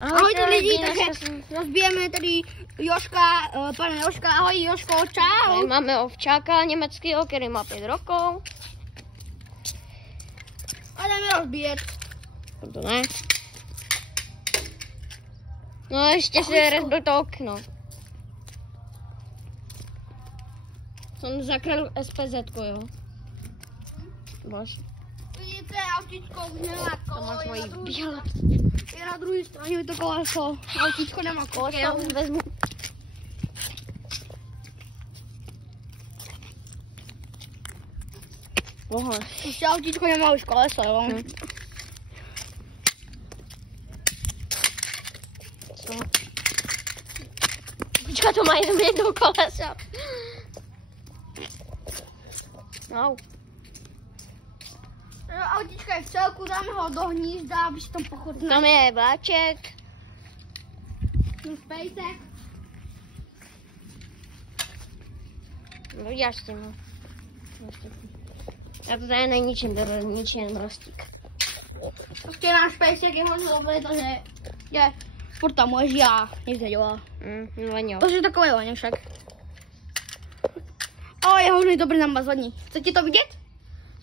Ahojte lidi, takže rozbijeme tady Joška, pana Joška, ahoj Joško, čau. Tady máme ovčáka německého, který má 5 rokov. A jdeme rozbíjet. To ne. No ještě si rozbil to okno. On zakryl SPZ-ko, jo. Bož. Vidíte, autičko už nemá kolo, máš mojí bílé. Je na druhé straně to koleso. Autičko nemá koleso. Já už vezmu. Bohle. Ještě autičko nemá už koleso, jo. Co? Počka, to má jenom jedno koleso. Au. Autička je v celku, dáme ho do hnízda, aby si tam pochodil. Tam je vláček. Pejsek. No já s tím. Já to tady ničím rostík. Prostě náš pejsek je hodně dobrý, takže je furt tam leží a nic nedělá. Vaňo. To je takový vaňošek. Ale je hodně dobrý namazlení. Chcete to vidět?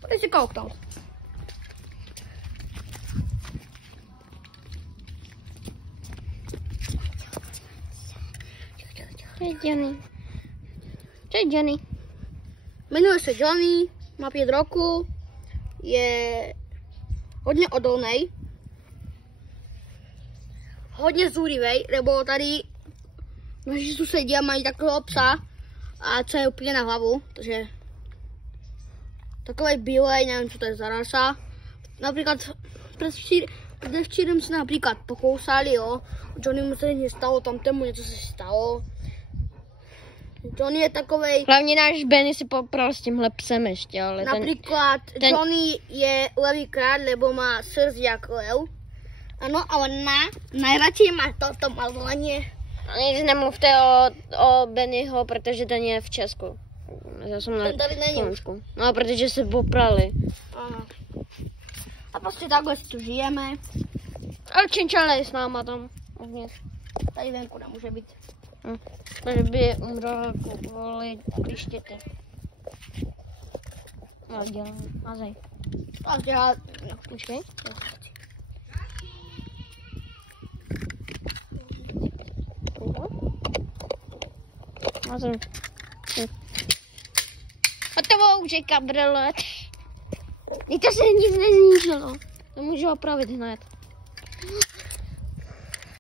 Pojď si kouknout. To je Johnny. To je Johnny. Jmenuje se Johnny, má 5 roků, je hodně odolný, hodně zúrivej, nebo tady naši susedí mají takového psa a co je úplně na hlavu, takže takový bílej, nevím, co to je za rasa. Například předevčírem se například pokousali, jo, Johnny mu se něco stalo, tamtému něco se stalo. Johnny je takovej... Hlavně náš Benny si popral s tímhle psem ještě, ale například Johnny je levý krát, lebo má srdc jak lev. Ano, a ona nejradši má toto malovaně. A nic nemluvte o Bennyho, protože ten je v Česku. Já jsem na Slovensku. No, protože se poprali. Ano. A prostě takhle si tu žijeme. Ale činčala je s náma tam. Uvnitř. Tady venku nemůže být. Takže by umřela kvůli klištěte. No, dělám. Mazej. Takže já... Počkej. Mazej. Hotovo, už je kabriolet. Víte, se nic nezničilo. To můžu opravit hned.